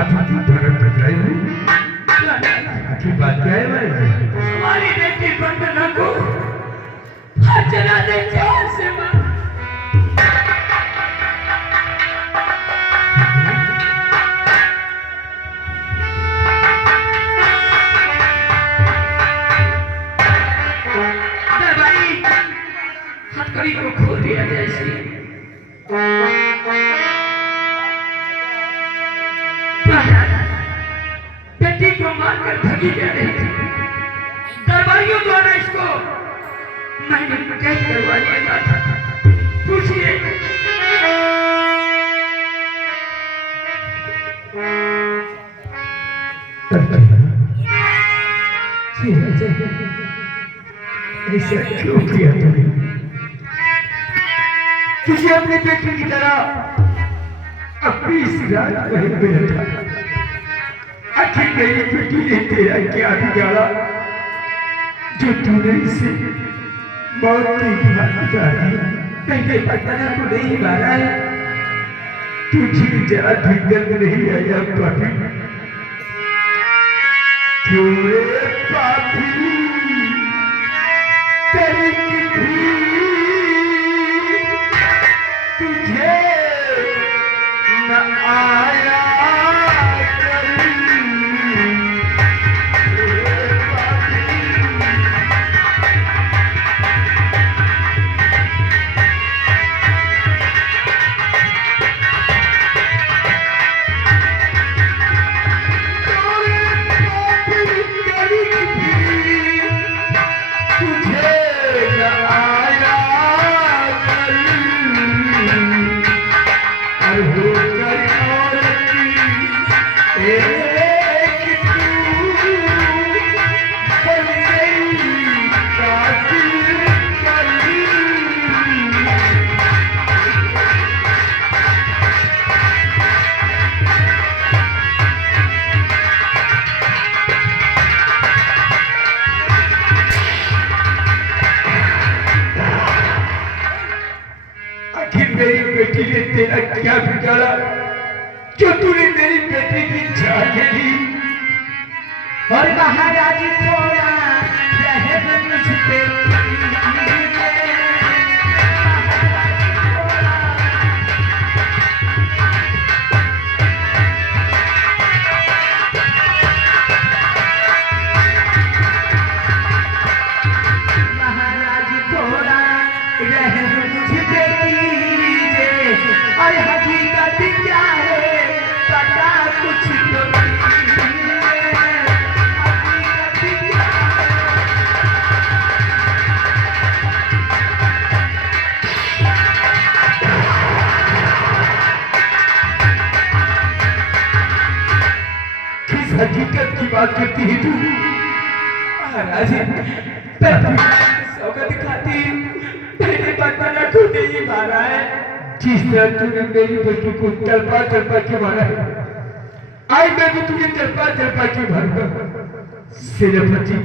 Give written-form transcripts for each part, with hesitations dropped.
अतिथि भरत बजाए की बात क्या है भाई? हमारी बेटी बंदना को हजरा दे जान से मार भाई हथकड़ी को खोल दिया जैसे बेटी को मारकर ठगी जा रही थी। दरबारियों द्वारा इसको मैंने कैद करवा लिया था। पूछिए ऐसा क्यों किया तुमने? तुझे अपनी बेटी की तरह अपनी इस रात वहीं पे रखा। आखिर मेरी बेटी ने तेरा क्या बिगाड़ा जो तूने इसे मौत की घाट उतारा? मैंने पटना को नहीं मारा है। तुझे जरा भी दर्द नहीं आया पापी? क्यों रे पापी तेरी भी तुझे न आया मेरी बेटी ने तेरा क्या बिगाड़ा जो तूने मेरी बेटी की जान ले ली? और महाराज थोड़ा रहे मुझ पे और हकीकत क्या है पता कुछ तो किस हकीकत की बात करती है तू? महाराज सौगत खाती मैंने बंदना को नहीं मारा है। जिस तरह तूने मेरी बेटी को तलपा के मारा है, आज मैं भी तुझे तलपा के मारूंगा। सेनापति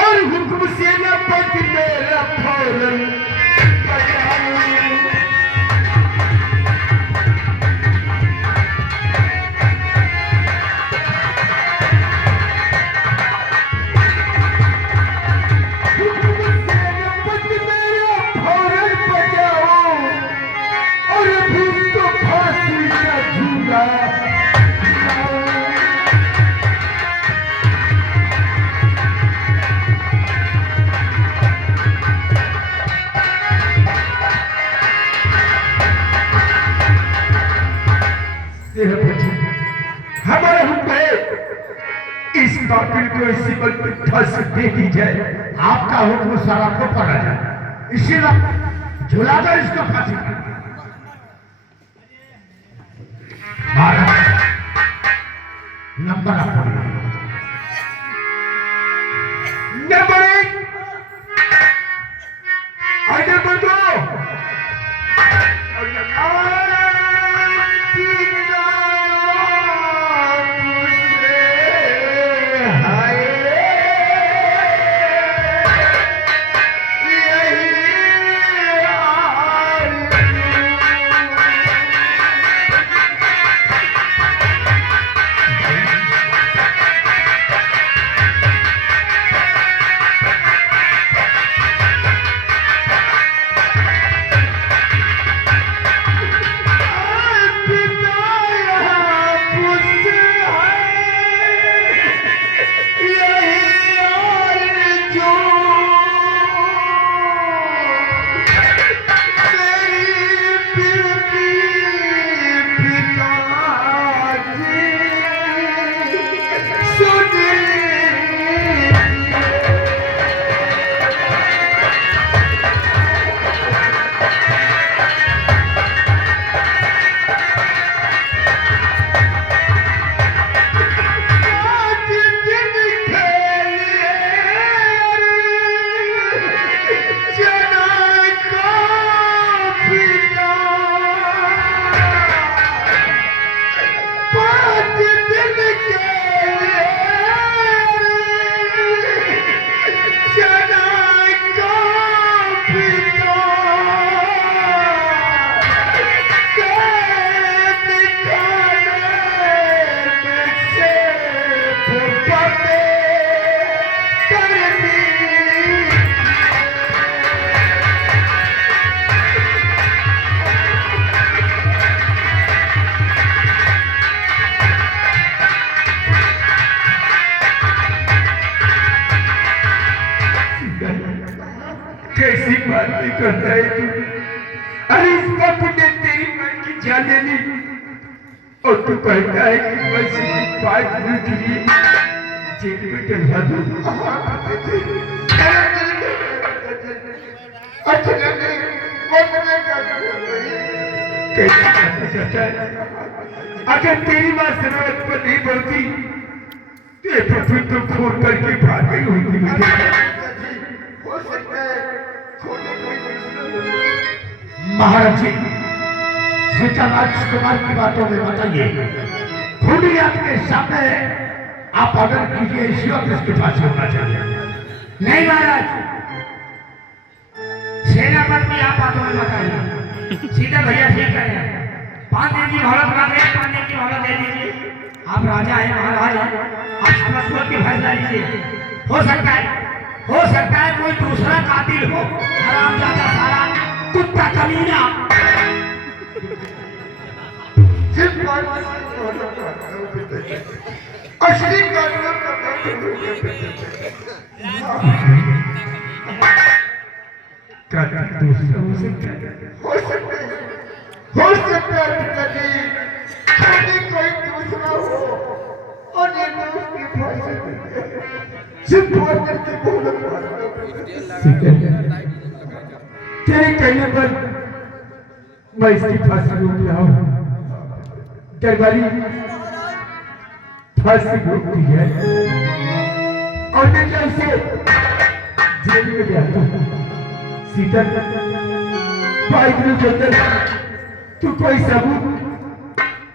और हुक्म सेनापति मेरा फौरन हमारा हुक्म है इस कातिल को इसी बल पर फांसी दे दी जाए। आपका हुक्म सारा को पड़ा जाए, इसी वक्त झुलाकर इसको फांसी कर। महाराज नंबर आप नंबर 1 और नंबर 2 और कैसी बातें करता है तू? अरे इस वक्त ने तेरी मां की जान ले ली और तू कहता है कि बस 5 मिनट के लिए जेल में डलवा दूं। कैसे करना चाहता है? अगर तेरी मां जरूरत पर नहीं बोलती तो फिर तो खोल करके भाग गई होती मुझे। महाराज जी, सीता राजकुमार की बातों में बताइए, खुली आपके सामने आप ऑर्डर कीजिए, इसी वक्त इसके पास होना चाहिए। नहीं महाराज, सेनापति आप बातों में बताइए। सीता भैया ठीक है, 5 दिन की मोहलत मांगे, 5 दिन की मोहलत दे दीजिए। आप राजा हैं, महाराज हैं, आप समझ सोच के फैसला लीजिए। हो सकता है कोई दूसरा कातिल हो, हरामजादा साला कुत्ता कमीना। असली हो सकता है पिताजी, कोई दूसरा हो और ये उसकी फांसी सिर्फ करके बोलत तेरे कहने पर मैं इसकी फांसी रोक रहा हूँ। दरबारी फांसी रोकती है और मैं कैसे जेल में जाता हूँ। सीता भाई के अंदर तू कोई सबूत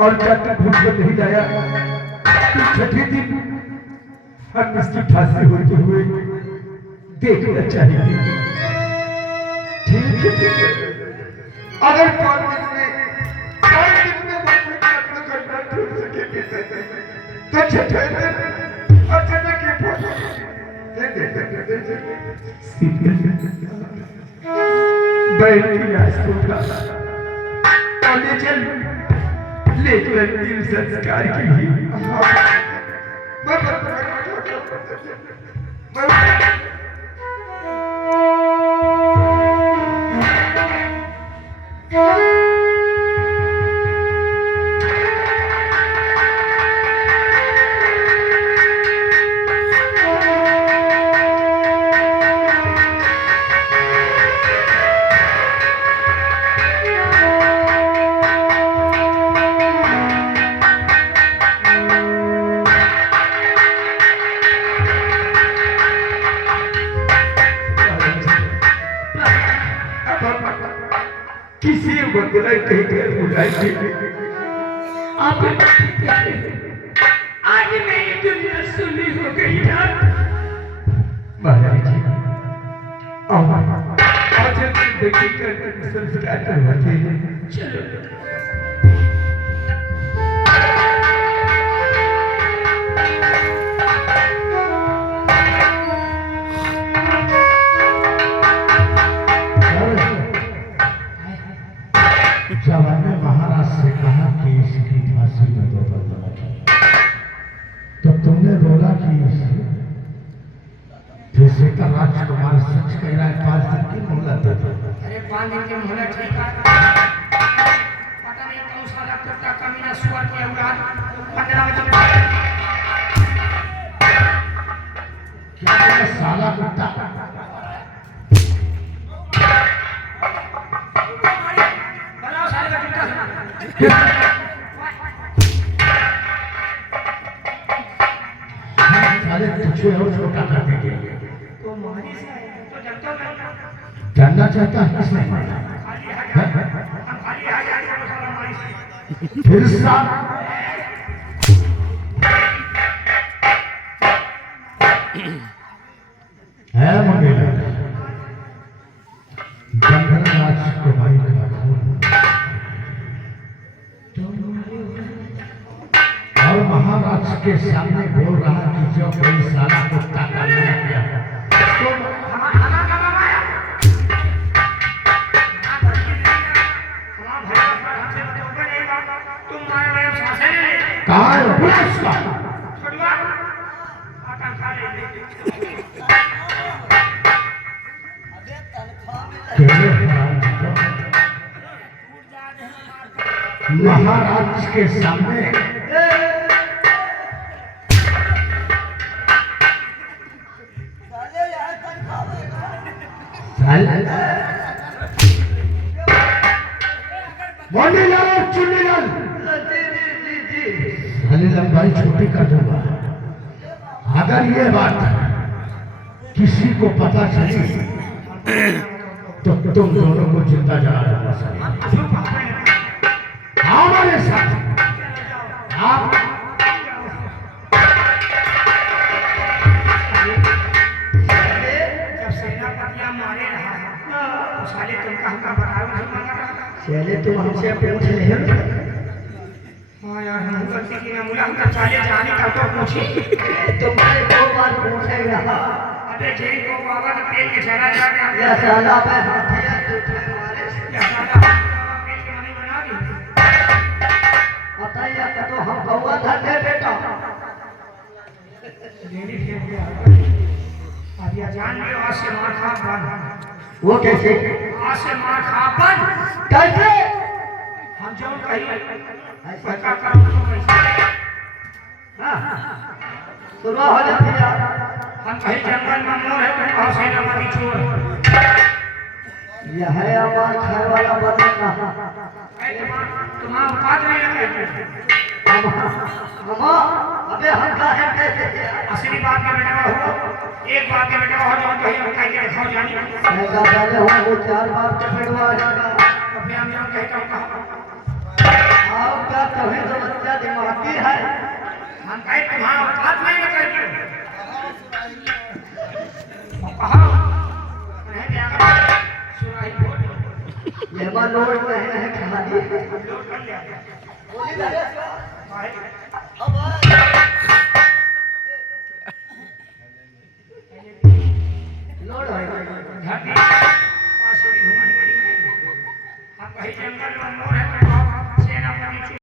और जाकर भूल कर नहीं लाया। तू 6ठे दिन हम इसकी फांसी होते हुए देखना चाहिए। ठीक है, अगर 5 दिन में करना छोड़ सके तो 6ठे दिन अचानक ही फांसी बैल की लाश को उठा और ले चल लेकर अंतिम संस्कार के लिए। किसी बदला कहकर बुलाएंगे। आज मेरी दुनिया सुनी हो गई ना महाराज जी, आज जिंदगी का संस्कार करवाते हैं। चलो जवान ने महाराज से कहा कि इसकी फांसी में दो बदला की, तो तुमने बोला कि फिर सीता राजकुमार सच कह रहा है, 5 दिन की मोहलत दे दो। अरे 5 दिन की मोहलत ठीक है, पता नहीं कौन सा कुत्ता कमीना सुअर की औलाद 15 बजे क्या साला कुत्ता साले तुझे और छोटा कर देंगे। तो मोहनी से तो जनता जानना चाहता है किसने? फिर साथ है मंगेला जंगल राजकुमारी का खून और महाराज के सामने बोल रहा कि जो कोई साला कुत्ता का नहीं किया तो कहा है पुलिस का महाराज के सामने मोटी लाल चुन्नी लाल साले लंबाई छोटी कर दूंगा अगर ये बात किसी को पता चली तो तुम दोनों को जिंदा जला दूंगा हमारे साथ आप जब सेनापतियां मारे रहा तो साले तुमका हमका बताओ नहीं मांगा रहा। चले तुम हमसे पूछ ले हाँ यार हम गलती की ना मुला हमका चाले जाने का तो पूछी तुमसे 2 बार पूछे रहा अबे जेल को बाबा का तेल के चला जा या साला पे हाथिया टूटे मारे या साला तेल के मनी बना दी बताइए कि तो हम कौवा था दे बेटा डेली फेंक गया अब या जान लियो आज से मार खा बंद वो कैसे आज से मार खा बंद कैसे हम जो कही ऐसा क्या करो तो कैसे हाँ सुनो हो जा फिर हम कहीं जंगल में मोर है तो कहाँ से नमक चोर यह है हमारा खाने वाला बदलना तुम्हारा औकात नहीं रखे मामा अबे हम का है कैसे असली बात का बेटा हो एक बात के बेटा हो जो कहीं हम कहीं के दिखाओ जानी मैं का पहले हूँ वो 4 बार चपेटवा जाएगा तो फिर हम जो कहीं तो कहा आओ क्या कहें तो बच्चा दिमागी है हम कहीं तुम्हारा औकात नहीं रखे कहा नहीं क्या सुनाई बोल ये मां लोड नहीं है खाली लोड कर लिया बोली जा भाई अब लोड है धरती पास की घुमाने वाली हम कहीं जंगल में मोर है